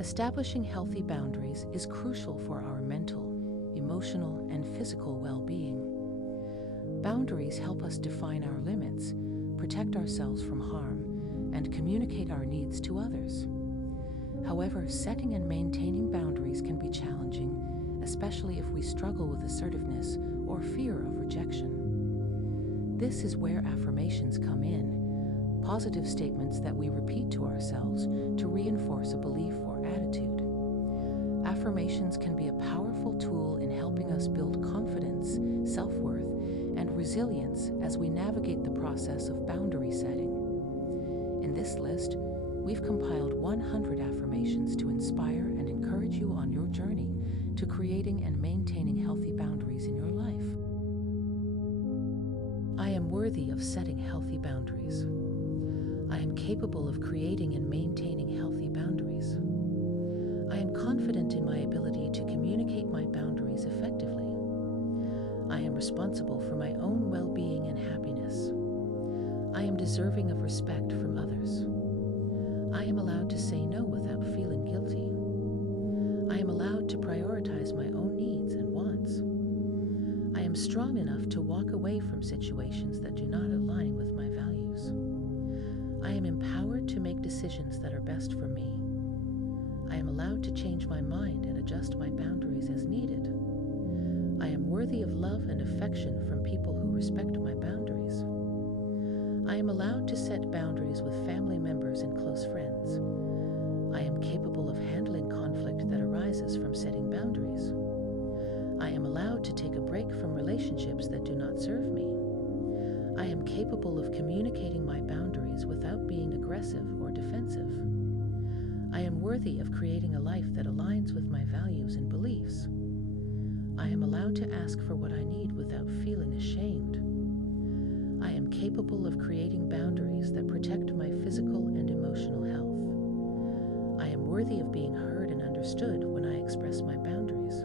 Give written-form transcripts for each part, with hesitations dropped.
Establishing healthy boundaries is crucial for our mental, emotional, and physical well-being. Boundaries help us define our limits, protect ourselves from harm, and communicate our needs to others. However, setting and maintaining boundaries can be challenging, especially if we struggle with assertiveness or fear of rejection. This is where affirmations come in, positive statements that we repeat to ourselves to reinforce a belief or attitude. Affirmations can be a powerful tool in helping us build confidence, self-worth, and resilience as we navigate the process of boundary setting. In this list, we've compiled 100 affirmations to inspire and encourage you on your journey to creating and maintaining healthy boundaries in your life. I am worthy of setting healthy boundaries. I am capable of creating and maintaining healthy boundaries. I am confident in my ability to communicate my boundaries effectively. I am responsible for my own well-being and happiness. I am deserving of respect from others. I am allowed to say no without feeling guilty. I am allowed to prioritize my own needs and wants. I am strong enough to walk away from situations that do not align with my values. I am empowered to make decisions that are best for me. I am allowed to change my mind and adjust my boundaries as needed. I am worthy of love and affection from people who respect my boundaries. I am allowed to set boundaries with family members and close friends. I am capable of handling conflict that arises from setting boundaries. I am allowed to take a break from relationships that do not serve me. I am capable of communicating my boundaries without being aggressive or defensive. I am worthy of creating a life that aligns with my values and beliefs. I am allowed to ask for what I need without feeling ashamed. I am capable of creating boundaries that protect my physical and emotional health. I am worthy of being heard and understood when I express my boundaries.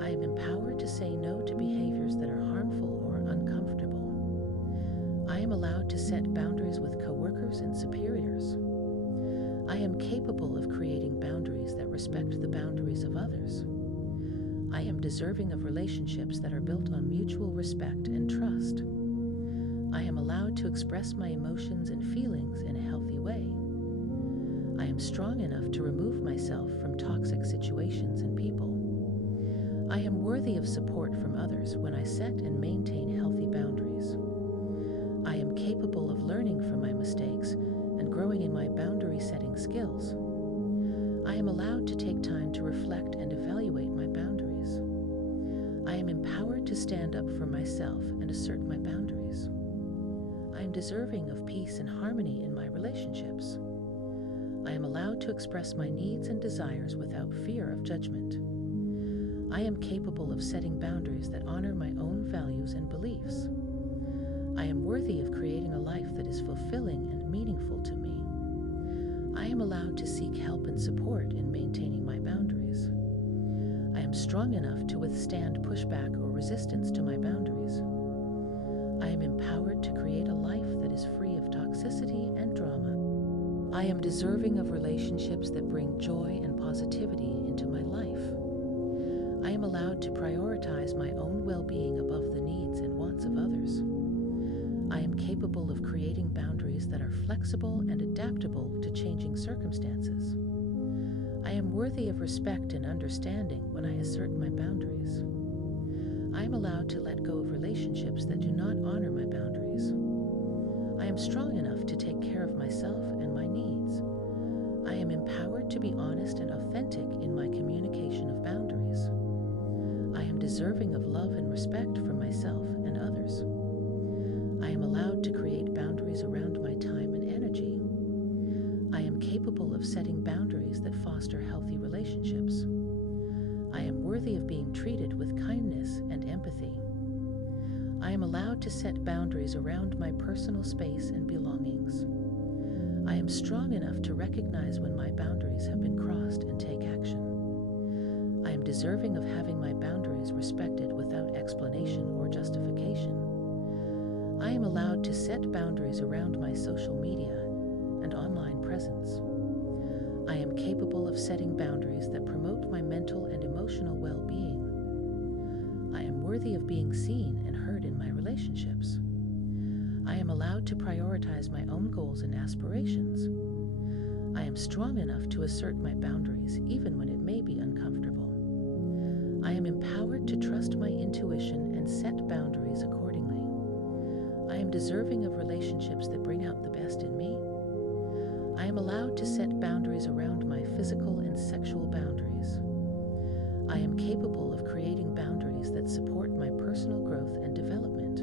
I am empowered to say no to behaviors that are harmful or uncomfortable. I am allowed to set boundaries with coworkers and superiors. I am capable of creating boundaries that respect the boundaries of others. I am deserving of relationships that are built on mutual respect and trust. I am allowed to express my emotions and feelings in a healthy way. I am strong enough to remove myself from toxic situations and people. I am worthy of support from others when I set and maintain healthy boundaries. I am capable of learning from my mistakes and growing in my boundary setting skills. I am allowed to take time to reflect and evaluate my boundaries. I am empowered to stand up for myself and assert my boundaries. I am deserving of peace and harmony in my relationships. I am allowed to express my needs and desires without fear of judgment. I am capable of setting boundaries that honor my own values and beliefs. I am worthy of creating a life that is fulfilling and meaningful to me. I am allowed to seek help and support in maintaining my boundaries. I am strong enough to withstand pushback or resistance to my boundaries. I am empowered to create a life that is free of toxicity and drama. I am deserving of relationships that bring joy and positivity into my life. I am allowed to prioritize my own well-being above the needs and wants of others. I am capable of creating boundaries that are flexible and adaptable to changing circumstances. I am worthy of respect and understanding when I assert my boundaries. I am allowed to let go of relationships that do not honor my boundaries. I am strong enough to take care of myself and my needs. I am empowered to be honest and authentic in my communication of boundaries. I am deserving of love and respect from myself and others. I am allowed to create boundaries around my time and energy. I am capable of setting boundaries that foster healthy relationships. I am worthy of being treated with kindness and empathy. I am allowed to set boundaries around my personal space and belongings. I am strong enough to recognize when my boundaries have been crossed and take action. I am deserving of having my boundaries respected without explanation or justification. I am allowed to set boundaries around my social media and online presence. I am capable of of setting boundaries that promote my mental and emotional well-being. I am worthy of being seen and heard in my relationships. I am allowed to prioritize my own goals and aspirations. I am strong enough to assert my boundaries even when it may be uncomfortable. I am empowered to trust my intuition and set boundaries accordingly. I am deserving of relationships that bring out the best in me. I am allowed to set boundaries around my physical and sexual boundaries. I am capable of creating boundaries that support my personal growth and development.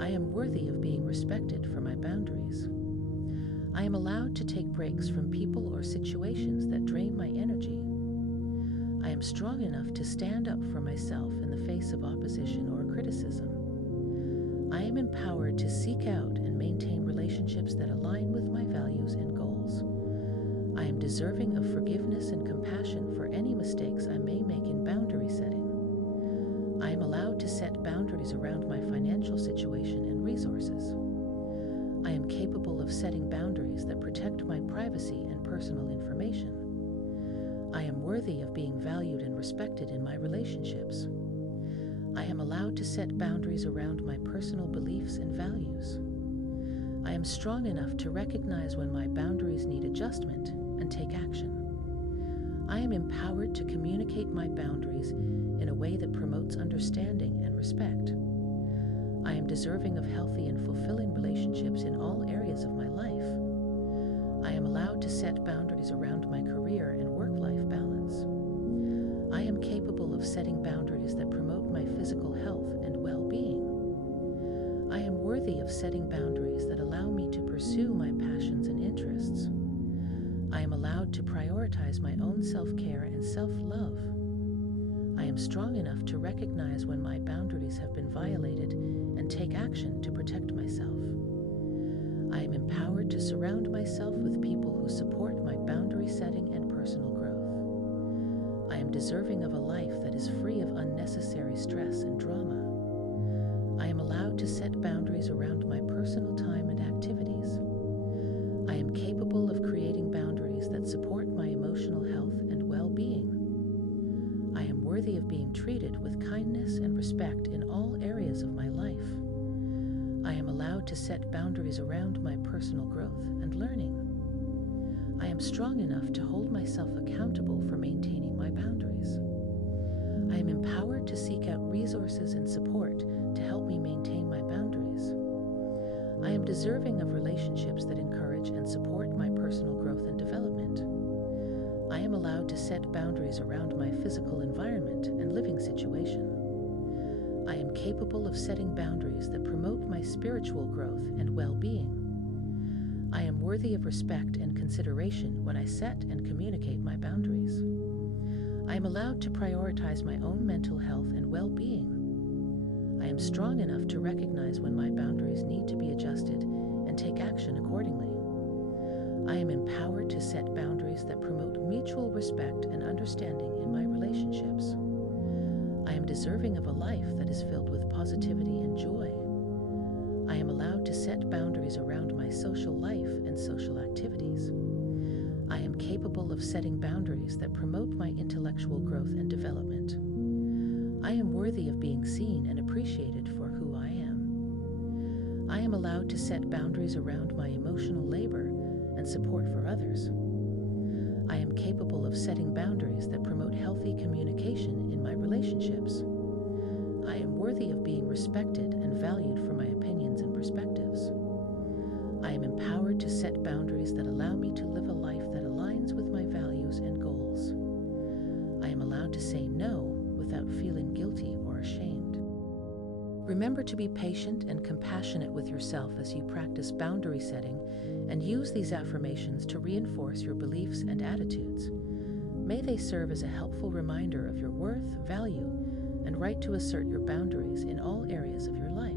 I am worthy of being respected for my boundaries. I am allowed to take breaks from people or situations that drain my energy. I am strong enough to stand up for myself in the face of opposition or criticism. I am empowered to seek out and maintain relationships that align with my values and goals. I am deserving of forgiveness and compassion for any mistakes I may make in boundary setting. I am allowed to set boundaries around my financial situation and resources. I am capable of setting boundaries that protect my privacy and personal information. I am worthy of being valued and respected in my relationships. I am allowed to set boundaries around my personal beliefs and values. I am strong enough to recognize when my boundaries need adjustment and take action. I am empowered to communicate my boundaries in a way that promotes understanding and respect. I am deserving of healthy and fulfilling relationships in all areas of my life. I am allowed to set boundaries around my career and work-life balance. I am capable of setting boundaries that promote my physical health and well-being. I am worthy of setting boundaries that allow me to pursue my passions and interests. I am allowed to prioritize my own self-care and self-love. I am strong enough to recognize when my boundaries have been violated and take action to protect myself. I am empowered to surround myself with people who support my boundary setting and personal growth. I am deserving of a life that is free of unnecessary stress and drama. I am allowed to set boundaries around my personal time and activities. I am capable of creating boundaries that support my emotional health and well-being. I am worthy of being treated with kindness and respect in all areas of my life. I am allowed to set boundaries around my personal growth and learning. I am strong enough to hold myself accountable for maintaining my boundaries. I am empowered to seek out resources and support to help me maintain my boundaries. I am deserving of relationships that encourage and support my personal growth and development. I am allowed to set boundaries around my physical environment and living situation. I am capable of setting boundaries that promote my spiritual growth and well-being. I am worthy of respect and consideration when I set and communicate my boundaries. I am allowed to prioritize my own mental health and well-being. I am strong enough to recognize when my boundaries need to be adjusted and take action accordingly. I am empowered to set boundaries that promote mutual respect and understanding in my relationships. I am deserving of a life that is filled with positivity and joy. I am allowed to set boundaries around my social life and social activities. I am capable of setting boundaries that promote my intellectual growth and development. I am worthy of being seen and appreciated for who I am. I am allowed to set boundaries around my emotional labor and support for others. I am capable of setting boundaries that promote healthy communication in my relationships. I am worthy of being respected and valued for my opinions and perspectives. I am empowered to set boundaries that allow me to live a life that aligns with my values and goals. I am allowed to say no without feeling guilty or ashamed. Remember to be patient and compassionate with yourself as you practice boundary setting and use these affirmations to reinforce your beliefs and attitudes. May they serve as a helpful reminder of your worth, value, and right to assert your boundaries in all areas of your life.